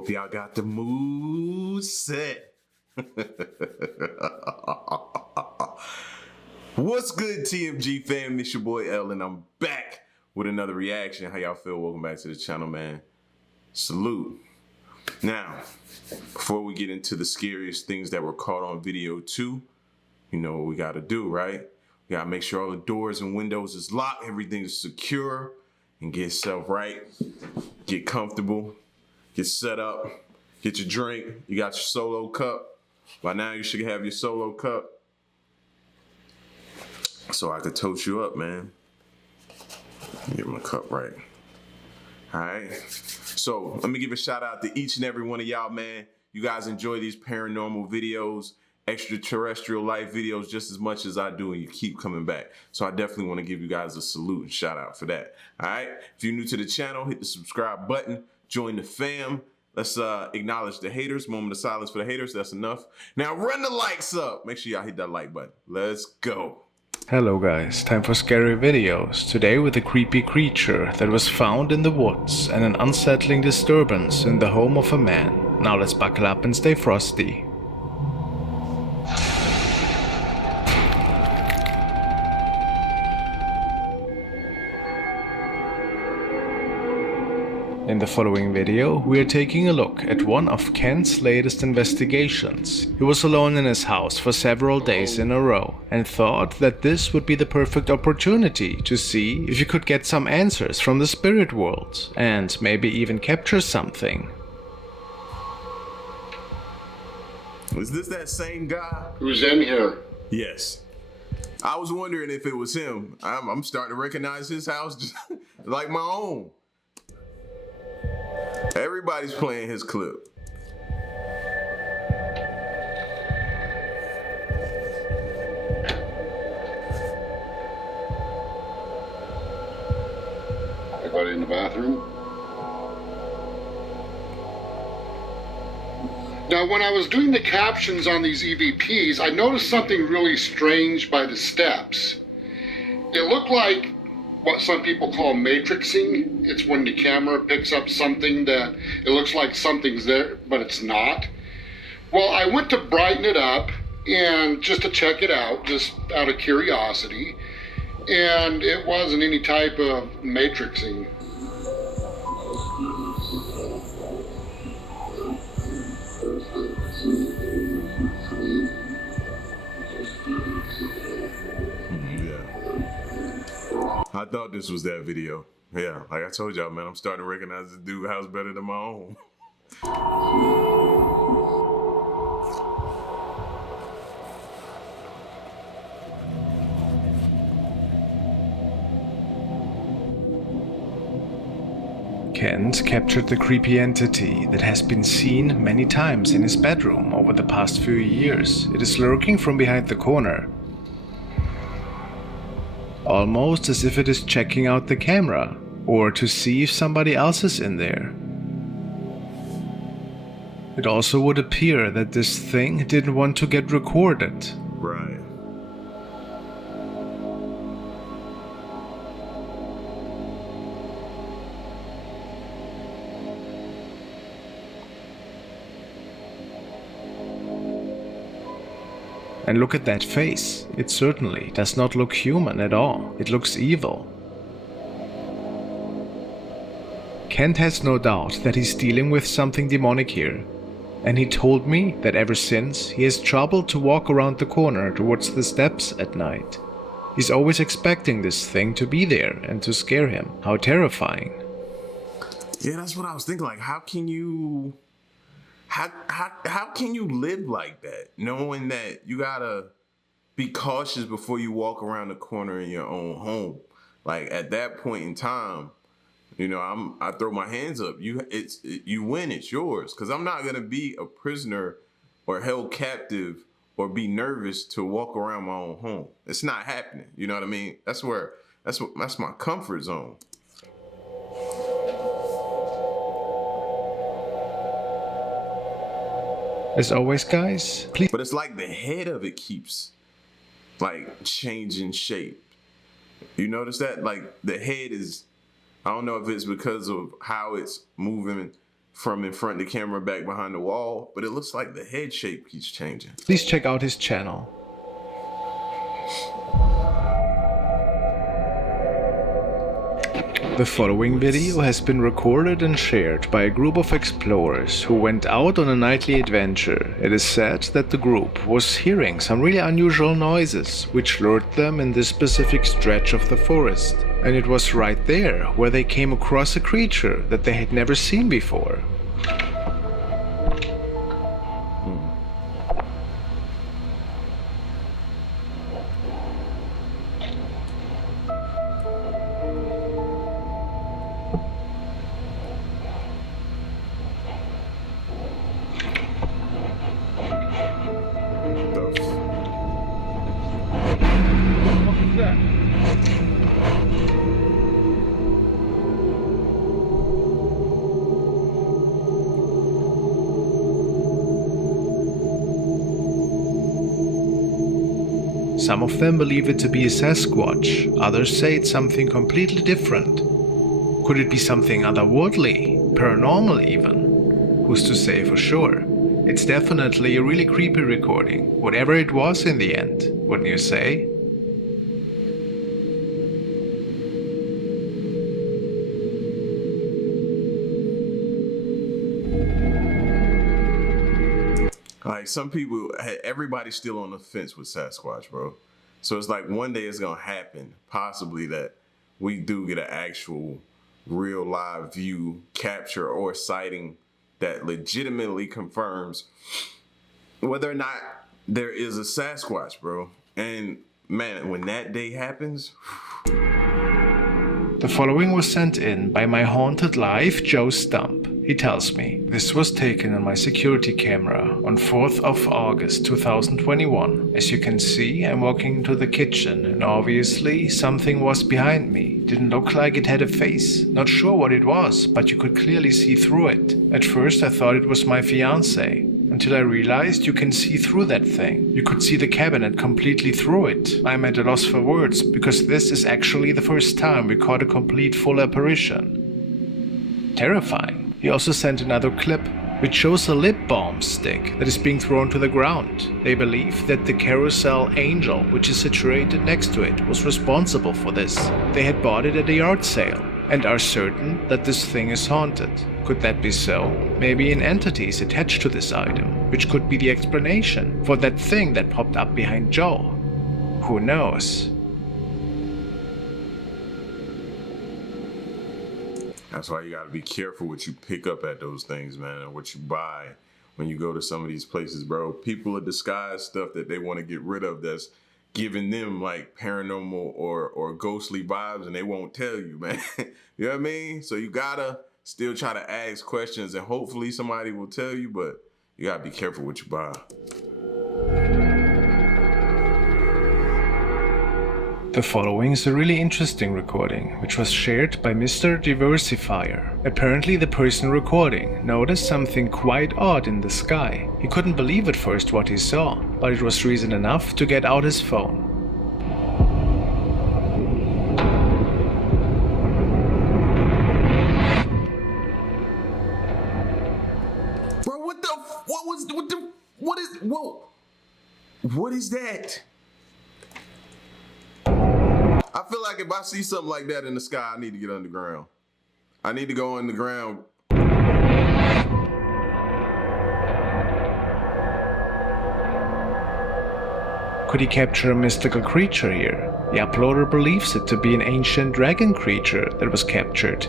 Hope y'all got the mood set. What's good, TMG fam? It's your boy L, and I'm back with another reaction. How y'all feel? Welcome back to the channel, man. Salute. Now, before we get into the scariest things that were caught on video too, you know what we gotta do, right? We gotta make sure all the doors and windows is locked, everything is secure, and get yourself right. Get comfortable, get set up, get your drink. You got your solo cup. By now you should have your solo cup, so I could toast you up, man. Get my cup right. All right. So let me give a shout out to each and every one of y'all, man. You guys enjoy these paranormal videos, extraterrestrial life videos just as much as I do, and you keep coming back. So I definitely want to give you guys a salute and shout out for that. All right. If you're new to the channel, hit the subscribe button, join the fam. Let's acknowledge the haters. Moment of silence for the haters. That's enough. Now run the likes up. Make sure y'all hit that like button. Let's go. Hello guys, time for scary videos. Today with a creepy creature that was found in the woods and an unsettling disturbance in the home of a man. Now let's buckle up and stay frosty. In the following video, we are taking a look at one of Kent's latest investigations. He was alone in his house for several days in a row and thought that this would be the perfect opportunity to see if he could get some answers from the spirit world and maybe even capture something. Was this that same guy? Who's in here? Yes. I was wondering if it was him. I'm starting to recognize his house just like my own. Everybody's playing his clip. Everybody in the bathroom? Now, when I was doing the captions on these EVPs, I noticed something really strange by the steps. It looked like what some people call matrixing. It's when the camera picks up something that it looks like something's there, but it's not. Well, I went to brighten it up and just to check it out, just out of curiosity, and it wasn't any type of matrixing. I thought this was that video. Yeah, like I told y'all, man, I'm starting to recognize this dude's house better than my own. Kent captured the creepy entity that has been seen many times in his bedroom over the past few years. It is lurking from behind the corner, almost as if it is checking out the camera, or to see if somebody else is in there. It also would appear that this thing didn't want to get recorded. Right. And look at that face. It certainly does not look human at all. It looks evil. Kent has no doubt that he's dealing with something demonic here. And he told me that ever since, he has trouble to walk around the corner towards the steps at night. He's always expecting this thing to be there and to scare him. How terrifying. Yeah, that's what I was thinking. Like, how can you live like that, knowing that you gotta be cautious before you walk around the corner in your own home? Like at that point in time, you know, I throw my hands up. You win. It's yours. Because I'm not gonna be a prisoner or held captive or be nervous to walk around my own home. It's not happening. You know what I mean? That's my comfort zone. As always, guys, please. But it's like the head of it keeps like changing shape. You notice that? Like the head is, I don't know if it's because of how it's moving from in front of the camera back behind the wall, but it looks like the head shape keeps changing. Please check out his channel. The following video has been recorded and shared by a group of explorers who went out on a nightly adventure. It is said that the group was hearing some really unusual noises which lured them in this specific stretch of the forest. And it was right there where they came across a creature that they had never seen before. Some of them believe it to be a Sasquatch, others say it's something completely different. Could it be something otherworldly, paranormal even? Who's to say for sure? It's definitely a really creepy recording, whatever it was in the end, wouldn't you say? Like some people, everybody's still on the fence with Sasquatch, bro. So it's like one day it's gonna happen, possibly that we do get an actual real live view, capture, or sighting that legitimately confirms whether or not there is a Sasquatch, bro. And man, when that day happens. The following was sent in by my haunted life Joe Stump. He tells me, this was taken on my security camera on 4th of August 2021. As you can see, I'm walking into the kitchen and obviously something was behind me. Didn't look like it had a face. Not sure what it was, but you could clearly see through it. At first I thought it was my fiance, until I realized you can see through that thing. You could see the cabinet completely through it. I'm at a loss for words, because this is actually the first time we caught a complete full apparition. Terrifying. He also sent another clip, which shows a lip balm stick that is being thrown to the ground. They believe that the carousel angel, which is situated next to it, was responsible for this. They had bought it at a yard sale, and are certain that this thing is haunted. Could that be so? Maybe an entity is attached to this item, which could be the explanation for that thing that popped up behind Joe. Who knows? That's why you gotta be careful what you pick up at those things, man, and what you buy when you go to some of these places, bro. People are disguised stuff that they want to get rid of that's giving them like paranormal or ghostly vibes, and they won't tell you, man. You know what I mean? So you gotta still try to ask questions, and hopefully somebody will tell you, but you gotta be careful what you buy. The following is a really interesting recording, which was shared by Mr. Diversifier. Apparently the person recording noticed something quite odd in the sky. He couldn't believe at first what he saw, but it was reason enough to get out his phone. Bro, what is that? I feel like if I see something like that in the sky, I need to get underground. I need to go underground. Could he capture a mystical creature here? The uploader believes it to be an ancient dragon creature that was captured.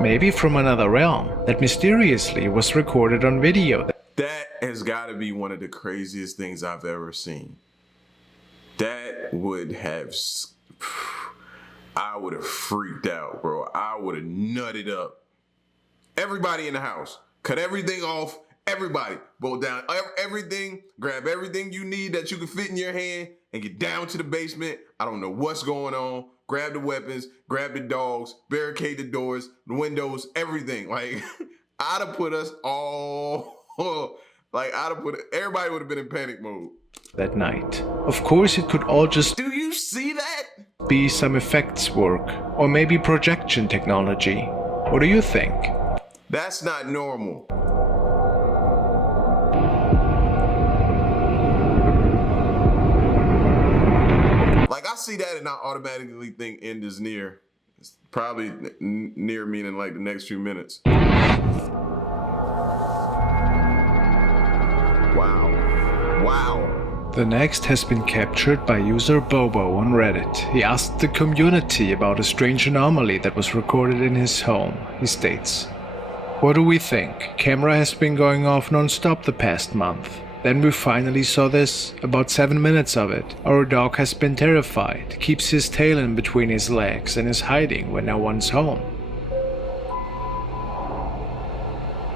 Maybe from another realm that mysteriously was recorded on video. That has got to be one of the craziest things I've ever seen. That would have, I would have freaked out, bro. I would have nutted up. Everybody in the house, cut everything off. Everybody, bolt down everything, grab everything you need that you can fit in your hand and get down to the basement. I don't know what's going on. Grab the weapons, grab the dogs, barricade the doors, the windows, everything. Like, I'd have put us all, everybody would have been in panic mode. That night. Of course, it could all just Do you see that? be some effects work, or maybe projection technology. What do you think? That's not normal. Like, I see that and I automatically think end is near. It's probably near meaning like the next few minutes. Wow. Wow. The next has been captured by user Bobo on Reddit. He asked the community about a strange anomaly that was recorded in his home. He states, "What do we think? Camera has been going off non-stop the past month. Then we finally saw this, about 7 minutes of it. Our dog has been terrified, keeps his tail in between his legs and is hiding when no one's home."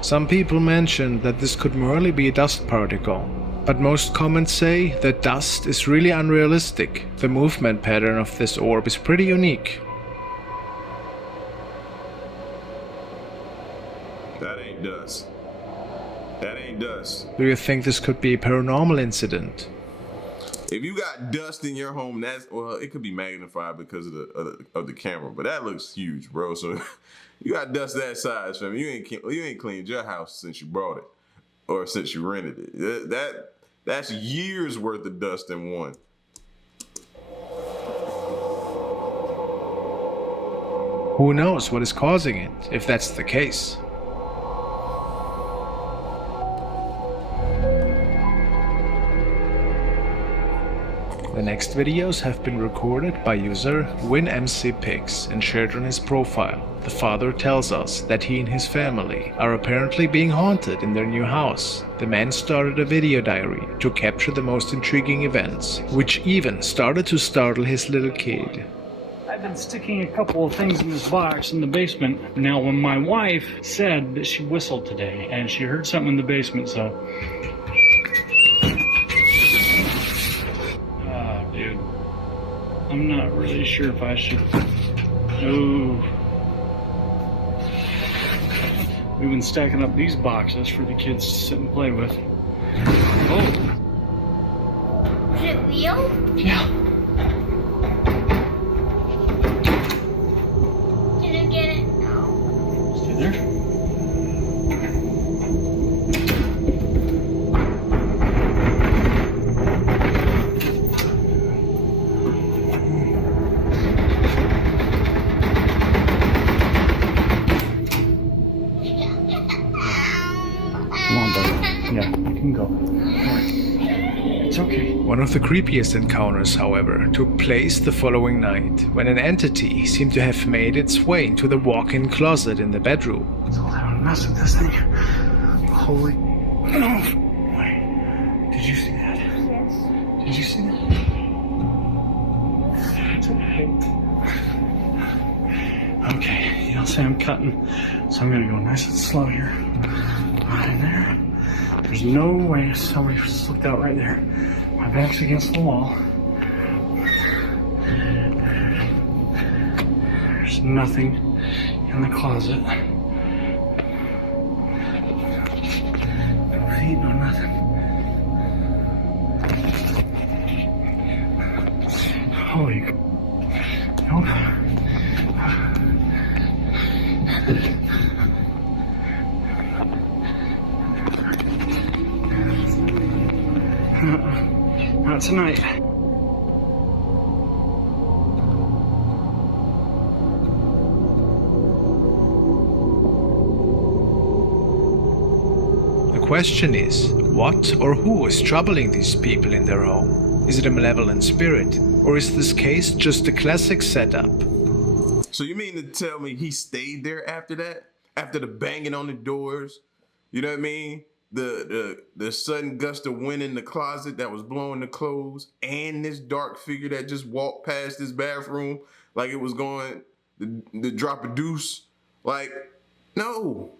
Some people mentioned that this could merely be a dust particle, but most comments say that dust is really unrealistic. The movement pattern of this orb is pretty unique. That ain't dust. That ain't dust. Do you think this could be a paranormal incident? If you got dust in your home, well, it could be magnified because of the camera, but that looks huge, bro. So you got dust that size, fam. You ain't cleaned your house since you bought it or since you rented it. That's years worth of dust in one. Who knows what is causing it, if that's the case? The next videos have been recorded by user WinMCPix and shared on his profile. The father tells us that he and his family are apparently being haunted in their new house. The man started a video diary to capture the most intriguing events, which even started to startle his little kid. I've been sticking a couple of things in this box in the basement. Now, when my wife said that she whistled today and she heard something in the basement, so... dude. I'm not really sure if I should... Oh. We've been stacking up these boxes for the kids to sit and play with. Oh. Is it real? Yeah. Did you get it? No. Stay there. Come on, buddy. Yeah, you can go. It's okay. One of the creepiest encounters, however, took place the following night, when an entity seemed to have made its way into the walk-in closet in the bedroom. Let's all have a mess with this thing. Holy... No! Wait. Did you see that? Yes. Did you see that? It's okay. Okay, you don't say I'm cutting, so I'm gonna go nice and slow here. Right in there. There's no way somebody slipped out right there. My back's against the wall. There's nothing in the closet. No feet, no nothing. Holy... Nope. Not tonight. The question is, what or who is troubling these people in their home? Is it a malevolent spirit, or is this case just a classic setup? So you mean to tell me he stayed there after that? After the banging on the doors? You know what I mean? The sudden gust of wind in the closet that was blowing the clothes, and this dark figure that just walked past this bathroom like it was going to drop a deuce. Like, no.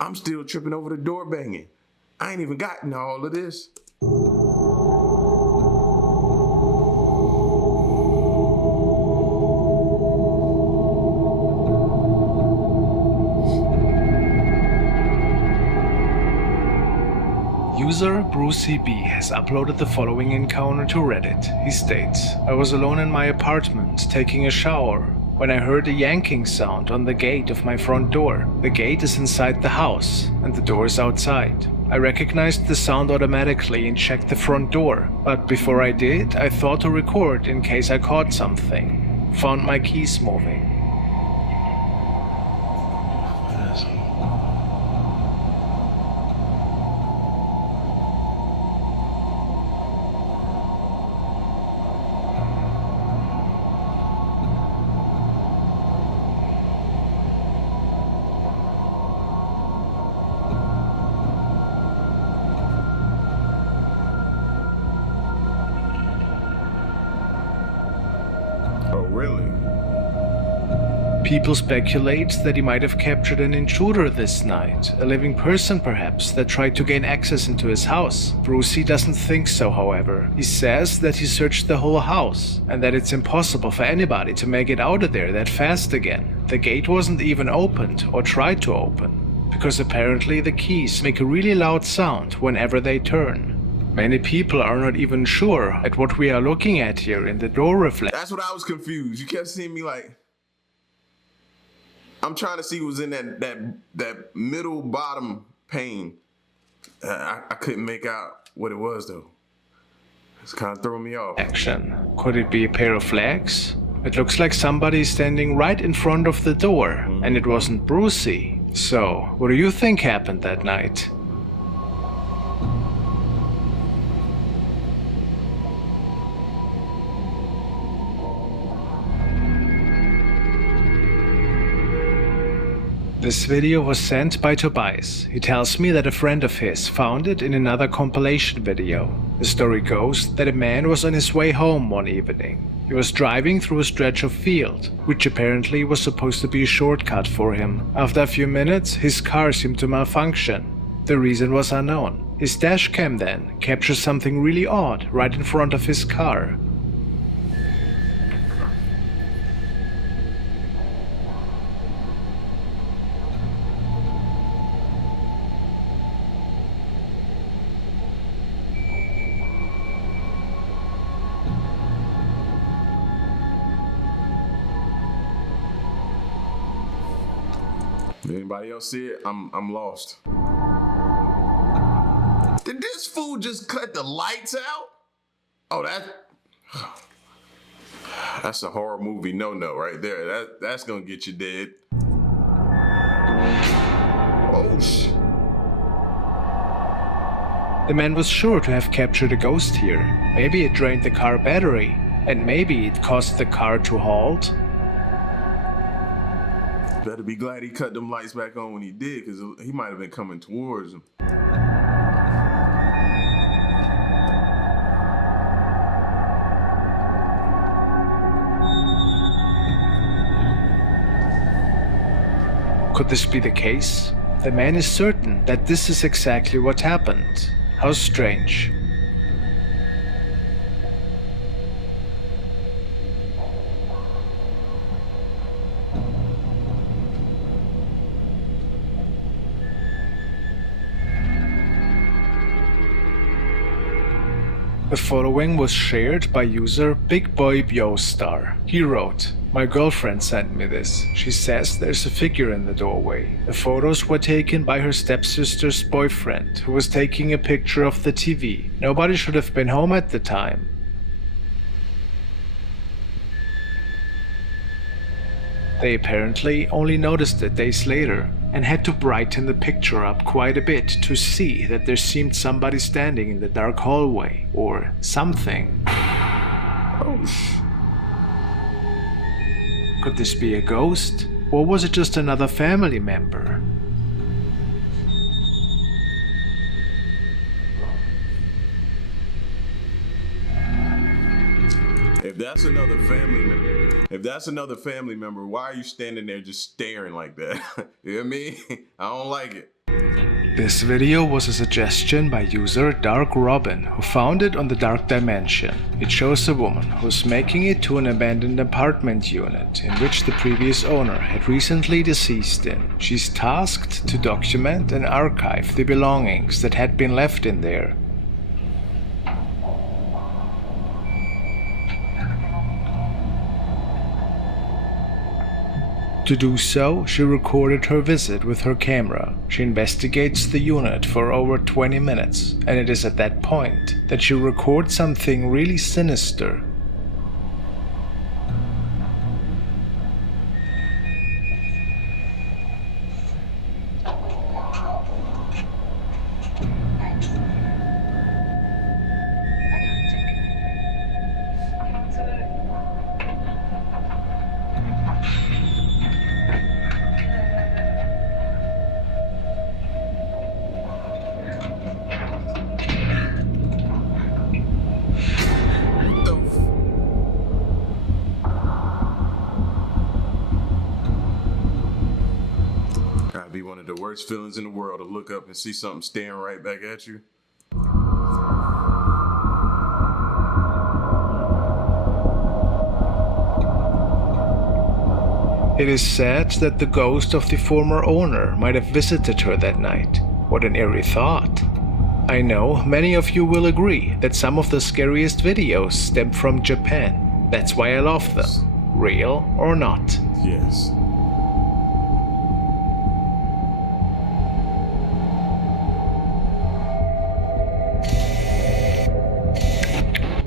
I'm still tripping over the door banging. I ain't even gotten all of this. User BruceCB has uploaded the following encounter to Reddit. He states, "I was alone in my apartment taking a shower. when I heard a yanking sound on the gate of my front door. The gate is inside the house, and the door is outside. I recognized the sound automatically and checked the front door, but before I did, I thought to record in case I caught something. Found my keys moving. Oh, really? People speculate that he might have captured an intruder this night, a living person perhaps, that tried to gain access into his house. Brucey doesn't think so, however. He says that he searched the whole house, and that it's impossible for anybody to make it out of there that fast again. The gate wasn't even opened, or tried to open, because apparently the keys make a really loud sound whenever they turn. Many people are not even sure at what we are looking at here in the door reflection. That's what I was confused. You kept seeing me like, I'm trying to see what's in that middle bottom pane. I couldn't make out what it was though. It's kind of throwing me off. Could it be a pair of legs? It looks like somebody standing right in front of the door, and it wasn't Brucey. So, what do you think happened that night? This video was sent by Tobias. He tells me that a friend of his found it in another compilation video. The story goes that a man was on his way home one evening. He was driving through a stretch of field, which apparently was supposed to be a shortcut for him. After a few minutes, his car seemed to malfunction. The reason was unknown. His dash cam then captured something really odd right in front of his car. Anybody else see it? I'm lost. Did this fool just cut the lights out? Oh, that's a horror movie no-no right there. That's gonna get you dead. Oh shit. The man was sure to have captured a ghost here. Maybe it drained the car battery, and maybe it caused the car to halt. Better be glad he cut them lights back on when he did, because he might have been coming towards him. Could this be the case? The man is certain that this is exactly what happened. How strange. The following was shared by user BigBoyBioStar. He wrote, "My girlfriend sent me this. She says there's a figure in the doorway. The photos were taken by her stepsister's boyfriend, who was taking a picture of the TV. Nobody should have been home at the time. They apparently only noticed it days later and had to brighten the picture up quite a bit to see that there seemed somebody standing in the dark hallway or something." Oh Could this be a ghost? Or was it just another family member? If that's another family member, why are you standing there just staring like that? You know what I mean? I don't like it. This video was a suggestion by user Dark Robin, who found it on the Dark Dimension. It shows a woman who's making it to an abandoned apartment unit in which the previous owner had recently deceased in. She's tasked to document and archive the belongings that had been left in there. To do so, she recorded her visit with her camera. She investigates the unit for over 20 minutes, and it is at that point that she records something really sinister. Gotta be one of the worst feelings in the world to look up and see something staring right back at you. It is said that the ghost of the former owner might have visited her that night. What an eerie thought. I know many of you will agree that some of the scariest videos stem from Japan. That's why I love them, real or not. Yes.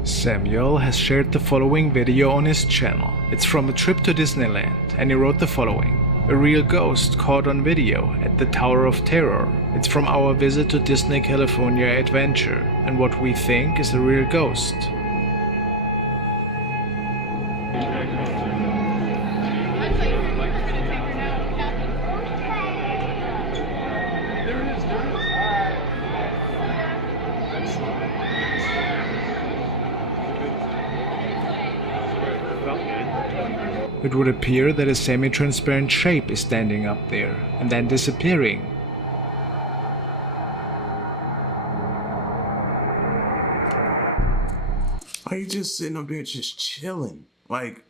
Samuel has shared the following video on his channel. It's from a trip to Disneyland, and he wrote the following. A real ghost caught on video at the Tower of Terror. It's from our visit to Disney California Adventure, and what we think is a real ghost. It would appear that a semi-transparent shape is standing up there, and then disappearing. Why you just sitting up there just chilling? Like,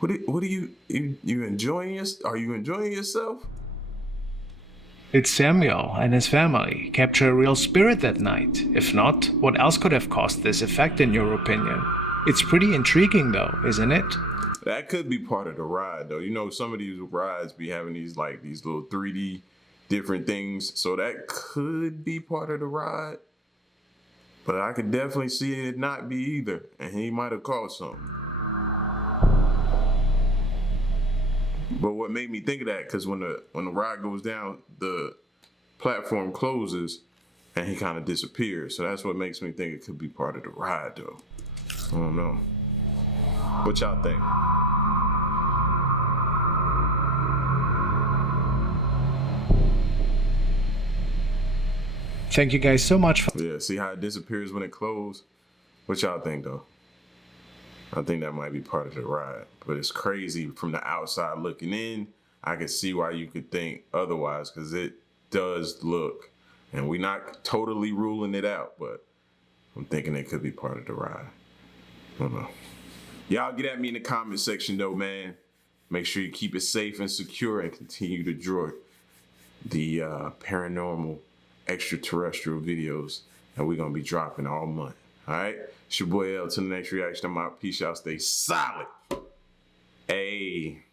what are you enjoying are you enjoying yourself? Did Samuel and his family capture a real spirit that night? If not, what else could have caused this effect in your opinion? It's pretty intriguing though, isn't it? That could be part of the ride though. You know, some of these rides be having these little 3D different things. So that could be part of the ride. But I could definitely see it not be either. And he might have caught something. But what made me think of that, because when the ride goes down, the platform closes and he kind of disappears. So that's what makes me think it could be part of the ride though. I don't know. What y'all think? Thank you guys so much for... Yeah, see how it disappears when it closes? What y'all think though? I think that might be part of the ride. But it's crazy from the outside looking in. I can see why you could think otherwise, because it does look, and we're not totally ruling it out, but I'm thinking it could be part of the ride. I don't know. Y'all get at me in the comment section though, man. Make sure you keep it safe and secure and continue to enjoy the paranormal extraterrestrial videos that we're going to be dropping all month. All right? It's your boy L. Till the next reaction. I'm out. Peace out. Stay solid. Hey.